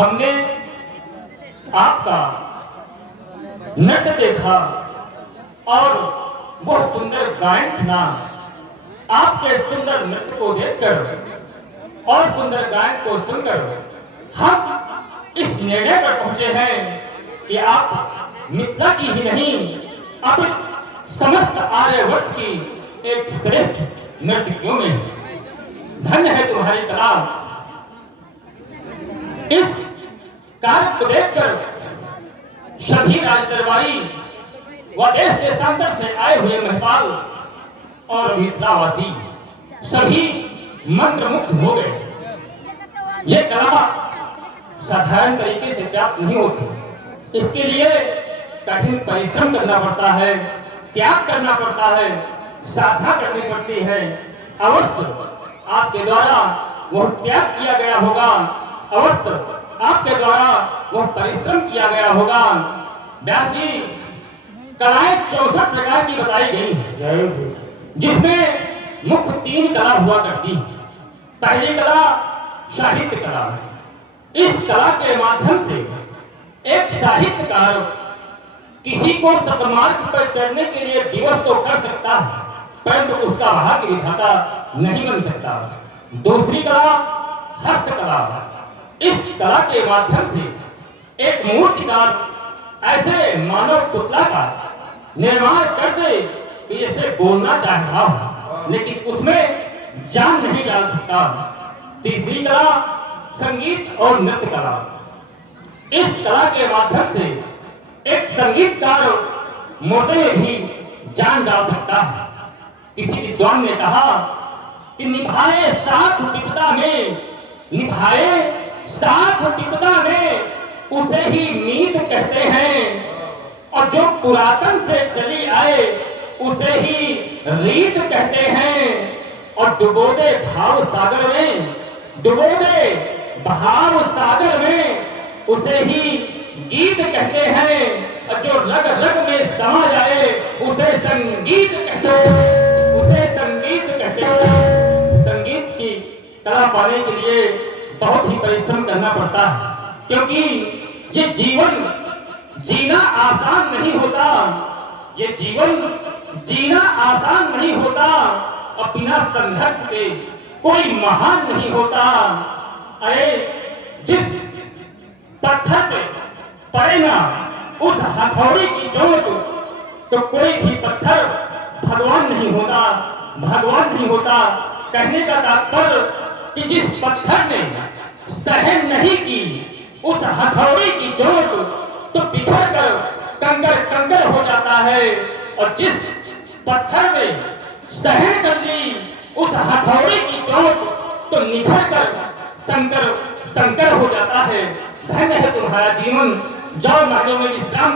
हमने आपका नृत्य देखा और वह सुंदर गायन सुना। आपके सुंदर नृत्य को देखकर और सुंदर गायन को सुनकर हम इस निर्णय पर पहुंचे हैं कि आप मिथिला की ही नहीं अब समस्त आर्यवर्त की एक श्रेष्ठ नर्तकियों में धन्य है तुम्हारी कला। इस कार्य को देखकर सभी राजदरबारी व देश देशांतर से आए हुए महिपाल और मिथिलावासी सभी मंत्रमुग्ध हो गए। ये कला साधारण तरीके से प्राप्त नहीं होती, इसके लिए कठिन परिश्रम करना पड़ता है, त्याग करना पड़ता है, साधना करनी पड़ती है। अवश्य आपके द्वारा वह त्याग किया गया होगा, अवश्य आपके द्वारा वह परिश्रम किया गया होगा। व्यास जी, कलाएं 64 प्रकार की बताई गई हैं, जिसमें मुख्य 3 कला हुआ करती है। पहली कला साहित्य कला है। इस कला के माध्यम से एक साहित्यकार किसी को सतमार्ग पर चढ़ने के लिए विवश तो कर सकता है, परंतु उसका भाग्य विधाता नहीं बन सकता। दूसरी कला हस्तकला है। इस कला के माध्यम से एक मूर्तिकार ऐसे मानव पुतला का निर्माण कर दे कि जैसे बोलना चाह रहा हो, लेकिन उसमें जान नहीं डाल सकता। तीसरी कला संगीत और नृत्य कला। इस कला के माध्यम से एक संगीतकार मोटे भी जान डाल सकता है। किसी विद्वान ने कहा कि निभाए साथ विपदा में, निभाए साथ विपदा में उसे ही मीत कहते हैं, और जो पुरातन से चली आए उसे ही रीत कहते हैं। और डुबो दे भाव सागर में, डुबो दे भाव सागर में उसे ही गीत कहते हैं। और जो रग रग में समा जाए उसे संगीत कहते हैं, उसे संगीत कहते हैं। संगीत की कला पाने के लिए बहुत ही परिश्रम करना पड़ता है, क्योंकि ये जीवन जीना आसान नहीं होता। ये जीवन जीना आसान नहीं होता, और बिना संघर्ष के कोई महान नहीं होता। अरे जिस पत्थर पे पड़े ना उस हथौड़ी की चोट, तो कोई भी पत्थर भगवान नहीं होता, भगवान नहीं होता। कहने का तात्पर्य कि जिस पत्थर ने सहन नहीं की उस हथौड़ी की चोट, तो बिखर कर कंकर कंकर हो जाता है। और जिस पत्थर ने सहन कर ली उस हथौड़ी की चोट, तो निखर कर संकर संकर हो जाता है। धन्य है तुम्हारा जीवन। जाओ महलों में विश्राम